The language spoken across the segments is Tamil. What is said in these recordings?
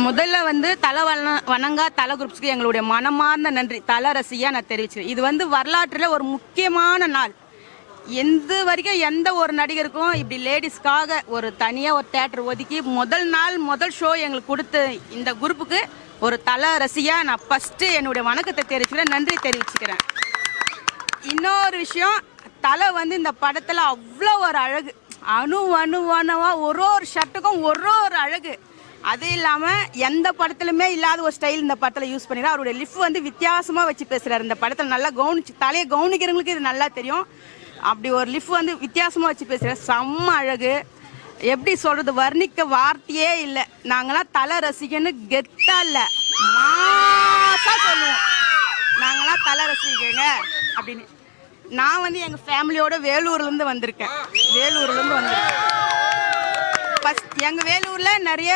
முதல்ல வந்து தலை வண வணங்கா தலை குரூப்ஸ்க்கு எங்களுடைய மனமார்ந்த நன்றி. தலை ரசியாக நான் தெரிவிச்சேன் இது வந்து வரலாற்றில் ஒரு முக்கியமான நாள். எந்த வரைக்கும் எந்த ஒரு நடிகருக்கும் இப்படி லேடிஸ்க்காக ஒரு தனியாக ஒரு தேட்டர் ஒதுக்கி முதல் நாள் முதல் ஷோ எங்களுக்கு கொடுத்து இந்த குரூப்புக்கு ஒரு தலை ரசியாக நான் ஃபஸ்ட்டு என்னுடைய வணக்கத்தை தெரிவிச்சுக்கிறேன். நன்றி தெரிவிச்சுக்கிறேன். இன்னொரு விஷயம் தலை வந்து இந்த படத்தில் அவ்வளோ ஒரு அழகு. அணு அணு அணுவா ஒரு ஒரு ஷர்ட்டுக்கும் ஒரு ஒரு அழகு. அது இல்லாமல் எந்த படத்துலையுமே இல்லாத ஒரு ஸ்டைல் இந்த படத்தில் யூஸ் பண்ணிடுறா அவருடைய லிஃப்ட் வந்து வித்தியாசமாக வச்சு பேசுகிறார் இந்த படத்தில் நல்லா கவனிச்சு தலையை கவனிக்கிறவங்களுக்கு இது நல்லா தெரியும். அப்படி ஒரு லிஃப் வந்து வித்தியாசமாக வச்சு பேசுகிறார் செம்ம அழகு. எப்படி சொல்கிறது வர்ணிக்க வார்த்தையே இல்லை. நாங்களாம் தலை ரசிகன்னு கெத்தா இல்லை. மாசாக சொல்லுவோம். நாங்களாம் தலை ரசிகங்க அப்படின்னு. நான் வந்து எங்கள் ஃபேமிலியோட வேலூர்லேருந்து வந்திருக்கேன். வேலூர்லேருந்து வந்திருக்கேன். ஃபஸ்ட் எங்கள் வேலூரில் நிறைய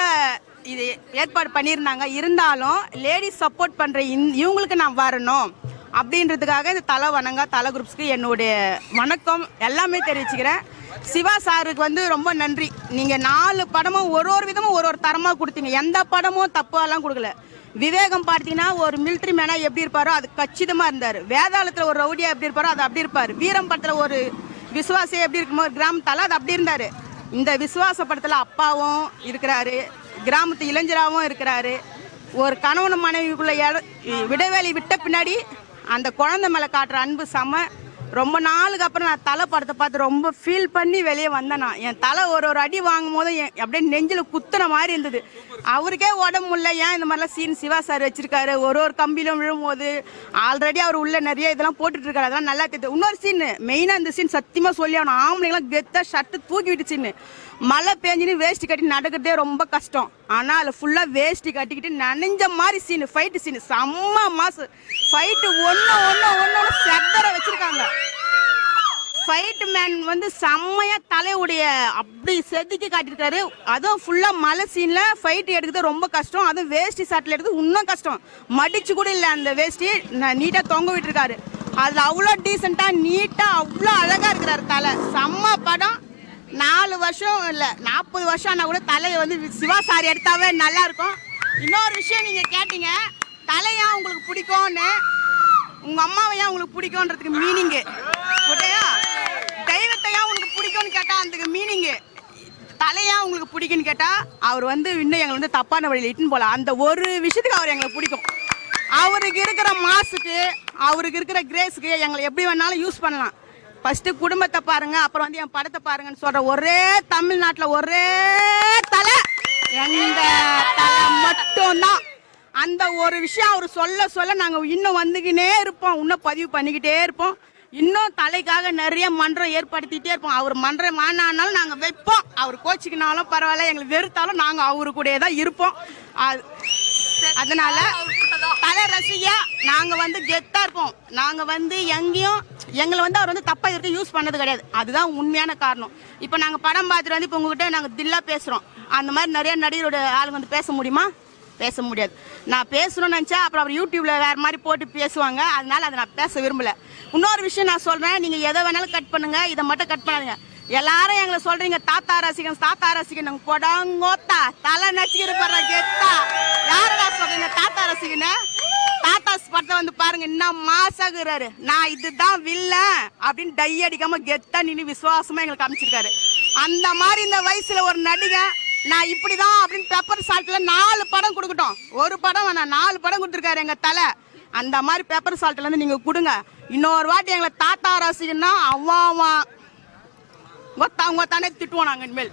இது ஏற்பாடு பண்ணியிருந்தாங்க. இருந்தாலும் லேடிஸ் சப்போர்ட் பண்ணுற இந் இவங்களுக்கு நான் வரணும் அப்படின்றதுக்காக இந்த தலை வணங்கா தலை குரூப்ஸ்க்கு என்னுடைய வணக்கம் எல்லாமே தெரிவிச்சுக்கிறேன். சிவா சாருக்கு வந்து ரொம்ப நன்றி. நீங்கள் நாலு படமும் ஒரு ஒரு விதமும் ஒரு ஒரு தரமாக கொடுத்தீங்க. எந்த படமும் தப்பாலாம் கொடுக்கல. விவேகம் பார்த்தீங்கன்னா ஒரு மிலிட்ரி மேனாக எப்படி இருப்பாரோ அது கச்சிதமாக இருந்தார். வேதாளத்தில் ஒரு ரவுடியாக எப்படி இருப்பாரோ அது அப்படி இருப்பார். வீரம் படத்தில் ஒரு விசுவாசி எப்படி இருக்குமோ கிராமத்தால் அது அப்படி இருந்தார். இந்த விசுவாச படத்தில் அப்பாவும் இருக்கிறாரு. கிராமத்து இளைஞராகவும் இருக்கிறாரு. ஒரு கணவன் மனைவிக்குள்ள இட- விடைவெளி விட்ட பின்னாடி அந்த குழந்தை மேலே காட்டுற அன்பு செம ரொம்ப நாளுக்கு அப்புறம் நான் தலை படத்தை பார்த்து ரொம்ப ஃபீல் பண்ணி வெளியே வந்தேன் நான் என் தலை ஒரு ஒரு அடி வாங்கும் போது என் அப்படியே நெஞ்சில் குத்துன மாதிரி இருந்தது அவருக்கே உடம்பு இல்லை ஏன் இந்த மாதிரிலாம் சீன் சிவா சார் வச்சிருக்காரு ஒரு ஒரு கம்பியிலும் விழும்போது ஆல்ரெடி அவர் உள்ள நிறைய இதெல்லாம் போட்டுட்டு இருக்காரு அதெல்லாம் நல்லா தெரியுது இன்னொரு சீன் மெயினாக இந்த சீன் சத்தியமாக சொல்லி அவன் ஆம்பளைங்களாம் கெத்தாக ஷர்ட்டு தூக்கி விட்டு சீன் மழை பேஞ்சுன்னு வேஷ்டி கட்டி நடக்கிறதே ரொம்ப கஷ்டம் ஆனால் அதில் ஃபுல்லாக வேஷ்டி கட்டிக்கிட்டு நனைஞ்ச மாதிரி சீனு ஃபைட்டு சீனு செம்ம மாசு ஃபைட்டு ஒன்று ஒன்று ஒன்று ஒன்று செத்தர வச்சிருக்காங்க ஃபைட் மேன் வந்து செம்மையா தலையுடைய அப்படி செதுக்கி காட்டியிருக்காரு. அதுவும் ஃபுல்லா மலை சீன்ல ஃபைட் எடுக்கிறது ரொம்ப கஷ்டம். அதுவும் வேஷ்டி சட்டில் எடுக்கிறது இன்னும் கஷ்டம். மடிச்சு கூட இல்லை அந்த வேஷ்டி நீட்டா தொங்க விட்டுருக்காரு. அதுல அவ்வளோ டீசெண்டா நீட்டா அவ்வளோ அழகா இருக்கிறாரு தலை. செம்ம படம். நாலு வருஷம் இல்லை நாற்பது வருஷம் ஆனால் கூட தலையை வந்து சிவா சாரி எடுத்தாவே நல்லா இருக்கும். இன்னொரு விஷயம் நீங்க கேட்டீங்க. தலையா உங்களுக்கு பிடிக்கும்னு. உங்க அம்மாவை ஏன் உங்களுக்கு பிடிக்கும்ன்றதுக்கு மீனிங்கு ஓகேயா தெய்வத்தை ஏன் உங்களுக்கு பிடிக்கும்னு கேட்டா அதுக்கு மீனிங்கு தலையா உங்களுக்கு பிடிக்கும்னு கேட்டா அவர் வந்து இன்னும் எங்களை வந்து தப்பான வழியில் இட்டுன்னு போல அந்த ஒரு விஷயத்துக்கு அவர் எங்களுக்கு பிடிக்கும். அவருக்கு இருக்கிற மாசுக்கு அவருக்கு இருக்கிற கிரேஸுக்கு எங்களை எப்படி வேணாலும் யூஸ் பண்ணலாம். ஃபஸ்ட்டு குடும்பத்தை பாருங்க அப்புறம் வந்து என் படத்தை பாருங்கன்னு சொல்கிற ஒரே தமிழ்நாட்டில் ஒரே தலை. எங்க தலை மட்டும்தான். அந்த ஒரு விஷயம் அவர் சொல்ல சொல்ல நாங்கள் இன்னும் வந்துக்கினே இருப்போம். இன்னும் பதிவு பண்ணிக்கிட்டே இருப்போம். இன்னும் தலைக்காக நிறைய மன்றம் ஏற்படுத்திட்டே இருப்போம். அவர் மன்றம் ஆனாலும் நாங்கள் வைப்போம். அவர் கோச்சிக்கினாலும் பரவாயில்ல எங்களை வெறுத்தாலும் நாங்கள் அவரு கூட தான் இருப்போம். அது- அதனால தலை ரசிகா நாங்க வந்து கெத்தா இருப்போம். நாங்க வந்து எங்கேயும் எங்களை வந்து அவர் வந்து தப்பா இருக்க யூஸ் பண்ணது கிடையாது. அதுதான் உண்மையான காரணம். இப்போ நாங்க படம் பார்த்துட்டு வந்து இப்போ உங்ககிட்ட நாங்க தில்லா பேசுறோம். அந்த மாதிரி நிறைய நடிகரோட ஆளுங்க வந்து பேச முடியுமா? பேச முடியாது. நான் பேசணும்னு நினச்சா அப்புறம் அவர் யூடியூப்ல வேற மாதிரி போட்டு பேசுவாங்க. அதனால அதை நான் பேச விரும்பல. இன்னொரு விஷயம் நான் சொல்றேன். நீங்க எதை வேணாலும் கட் பண்ணுங்க. இதை மட்டும் கட் பண்ணாதீங்க. எல்லாரும் எங்களை சொல்றீங்க தாத்தா ரசிகன் தாத்தா ரசிகன். நாங்க தலை நச்சுக்கிற பாரு கெத்தா. யாரடா சொல்றீங்க தாத்தா ரசிகன? தாத்தா படத்தை வந்து பாருங்க இன்னும் மாசாகிறாரு. நான் இதுதான் வில்ல அப்படின்னு டை அடிக்காம கெத்தா நின்று விசுவாசமா எங்களுக்கு அமைச்சிருக்காரு அந்த மாதிரி இந்த வயசுல ஒரு நடிகன் நான் இப்படிதான் அப்படின்னு பெப்பர் சால்ட்ல நாலு படம் கொடுக்கட்டும். ஒரு படம் வேணாம் நாலு படம் கொடுத்துருக்காரு எங்க தலை. அந்த மாதிரி பெப்பர் சால்ட்ல இருந்து நீங்க கொடுங்க. இன்னொரு வாட்டி எங்களை தாத்தா ரசிகன்னா அவன் அவன் கொத்தா கொத்தானே திட்டுவோம் நாங்கள் இனிமேல்.